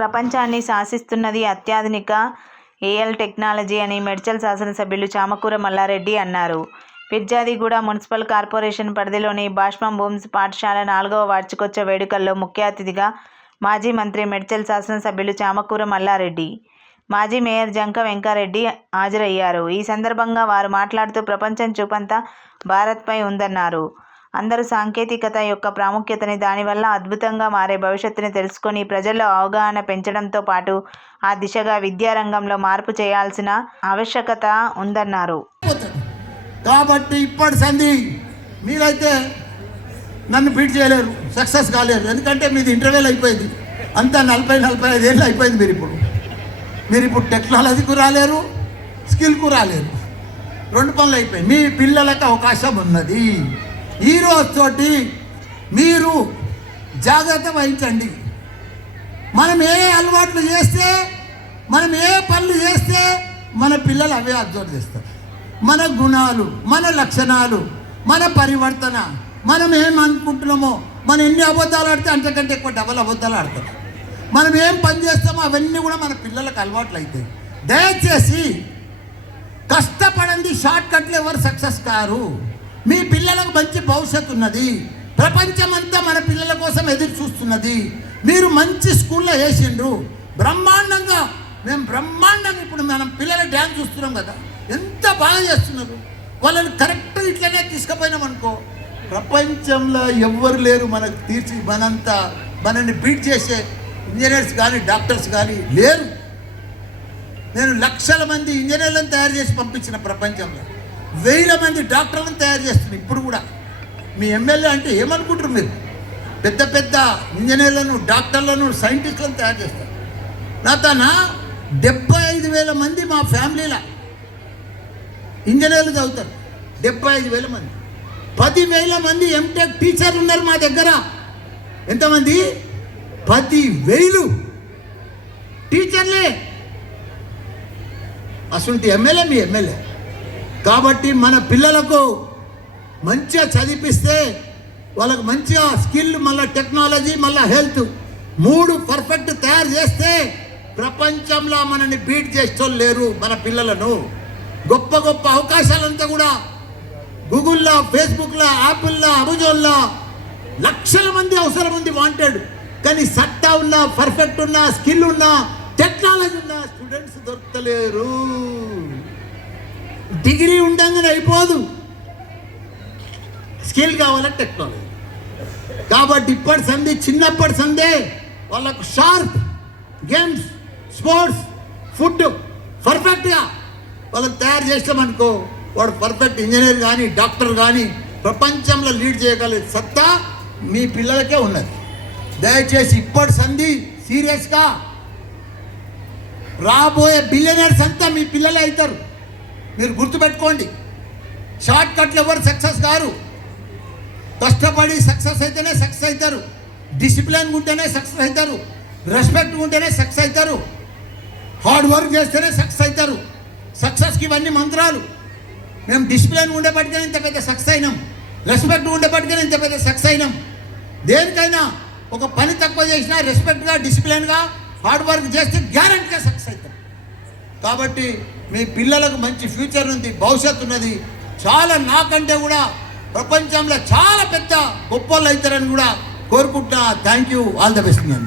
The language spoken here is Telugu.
ప్రపంచాన్ని శాసిస్తున్నది అత్యాధునిక ఏఎల్ టెక్నాలజీ అని మేడ్చల్ శాసనసభ్యులు చామకూర మల్లారెడ్డి అన్నారు. ఫిర్జాదిగూడ మున్సిపల్ కార్పొరేషన్ పరిధిలోని బాష్మం భూమ్స్ పాఠశాల నాలుగవ వార్షికోత్సవ వేడుకల్లో ముఖ్య అతిథిగా మాజీ మంత్రి మెడ్చల్ శాసనసభ్యులు చామకూర మల్లారెడ్డి మాజీ మేయర్ జంక వెంకారెడ్డి హాజరయ్యారు. ఈ సందర్భంగా వారు మాట్లాడుతూ ప్రపంచం చూపంతా భారత్పై ఉందన్నారు. అందరూ సాంకేతికత యొక్క ప్రాముఖ్యతని దానివల్ల అద్భుతంగా మారే భవిష్యత్తుని తెలుసుకొని ప్రజల్లో అవగాహన పెంచడంతో పాటు ఆ దిశగా విద్యారంగంలో మార్పు చేయాల్సిన ఆవశ్యకత ఉందన్నారు. కాబట్టి ఇప్పటి సంధి మీరైతే నన్ను బీట్ చేయలేరు సక్సెస్ కాలేరు. ఎందుకంటే మీది ఇంటర్వ్యూలు అయిపోయింది. అంతా నలభై నలభై ఐదు ఏళ్ళు అయిపోయింది మీరు ఇప్పుడు. మీరు ఇప్పుడు టెక్నాలజీకి రాలేరు స్కిల్కు రాలేరు. రెండు పనులు అయిపోయాయి. మీ పిల్లలకు అవకాశం ఉన్నది. ఈ రోజుతోటి మీరు జాగ్రత్త వహించండి. మనం ఏ అలవాట్లు చేస్తే మనం ఏ పనులు చేస్తే మన పిల్లలు అవే అబ్జర్వ్ చేస్తారు. మన గుణాలు మన లక్షణాలు మన పరివర్తన మనం ఏం అనుకుంటున్నామో మనం ఎన్ని అబద్ధాలు ఆడితే అంతకంటే ఎక్కువ డబల్ అబద్ధాలు ఆడతాం. మనం ఏం పని చేస్తామో అవన్నీ కూడా మన పిల్లలకు అలవాట్లు అవుతాయి. దయచేసి కష్టపడండి షార్ట్ కట్లు ఎవరు సక్సెస్ కారు. మీ పిల్లలకు మంచి భవిష్యత్తు ప్రపంచమంతా మన పిల్లల కోసం ఎదురు చూస్తున్నది. మీరు మంచి స్కూల్లో వేసిండ్రు. బ్రహ్మాండంగా మేము బ్రహ్మాండంగా ఇప్పుడు మనం పిల్లల డ్యాన్స్ చూస్తున్నాం కదా. ఎంత బాగా చేస్తున్నారు. వాళ్ళని కరెక్ట్ ఇట్లనే తీసుకుపోయినాం అనుకో. ప్రపంచంలో ఎవ్వరు లేరు మనకు తీర్చి మనంతా మనల్ని బీట్ చేసే ఇంజనీర్స్ కానీ డాక్టర్స్ కానీ లేరు. నేను లక్షల మంది ఇంజనీర్లను తయారు చేసి పంపించిన ప్రపంచంలో. వేల మంది డాక్టర్లను తయారు చేస్తున్నాను ఇప్పుడు కూడా. మీ ఎమ్మెల్యే అంటే ఏమనుకుంటారు మీరు? పెద్ద పెద్ద ఇంజనీర్లను డాక్టర్లను సైంటిస్టులను తయారు చేస్తారు. నా తన డెబ్బై ఐదు వేల మంది మా ఫ్యామిలీలో ఇంజనీర్లు చదువుతారు. డెబ్బై ఐదు వేల మంది. పదివేల మంది ఎంటెక్ టీచర్లు ఉన్నారు మా దగ్గర. ఎంతమంది? పది వేలు టీచర్లే. అసలు ఎమ్మెల్యే మీ ఎమ్మెల్యే. కాబట్టి మన పిల్లలకు మంచిగా చదివిపిస్తే వాళ్ళకి మంచిగా స్కిల్ మళ్ళీ టెక్నాలజీ మళ్ళీ హెల్త్ మూడు పర్ఫెక్ట్ తయారు చేస్తే ప్రపంచంలో మనని బీట్ చేసేటోళ్ళు లేరు మన పిల్లలను. గొప్ప గొప్ప అవకాశాలంతా కూడా గూగుల్లో ఫేస్బుక్లో యాపిల్లో అమెజాన్లో లక్షల మంది అవసరం ఉంది వాంటెడ్ కానీ సత్తా ఉన్న పర్ఫెక్ట్ ఉన్న స్కిల్ ఉన్న టెక్నాలజీ ఉన్న స్టూడెంట్స్ దొరకలేరు. డిగ్రీ ఉండంగానే అయిపోదు. స్కిల్ కావాలంటే టెక్నాలజీ. కాబట్టి ఇప్పటి సంధి చిన్నప్పటి సందే వాళ్ళకు షార్ప్ గేమ్స్ స్పోర్ట్స్ ఫుడ్ పర్ఫెక్ట్గా వాళ్ళని తయారు చేసామనుకో వాడు పర్ఫెక్ట్ ఇంజనీర్ కానీ డాక్టర్ కానీ ప్రపంచంలో లీడ్ చేయగలిగే సత్తా మీ పిల్లలకే ఉన్నది. దయచేసి ఇప్పటి సంధి సీరియస్గా రాబోయే బిలియనర్స్ అంతా మీ పిల్లలే అవుతారు. మీరు గుర్తుపెట్టుకోండి. షార్ట్ కట్లు ఎవరు సక్సెస్ కారు? కష్టపడి సక్సెస్ అయితేనే సక్సెస్ అవుతారు. డిసిప్లిన్ ఉంటేనే సక్సెస్ అవుతారు. రెస్పెక్ట్ ఉంటేనే సక్సెస్ అవుతారు. హార్డ్ వర్క్ చేస్తేనే సక్సెస్ అవుతారు. సక్సెస్కి ఇవన్నీ మంత్రాలు. మేము డిసిప్లిన్ ఉండేపటికనే ఇంత పెద్ద సక్సెస్ అయినాం. రెస్పెక్ట్ ఉండేపటికనే ఇంత పెద్ద సక్సెస్ అయినాం. దేనికైనా ఒక పని తక్కువ చేసినా రెస్పెక్ట్గా డిసిప్లిన్గా హార్డ్ వర్క్ చేస్తే గ్యారంటీగా సక్సెస్ అవుతాం. కాబట్టి మీ పిల్లలకు మంచి ఫ్యూచర్ ఉంది భవిష్యత్తు ఉన్నది. చాలా నాకంటే కూడా ప్రపంచంలో చాలా పెద్ద గొప్ప వాళ్ళు అవుతారని కూడా కోరుకుంటున్నా. Thank you all the best అందరూ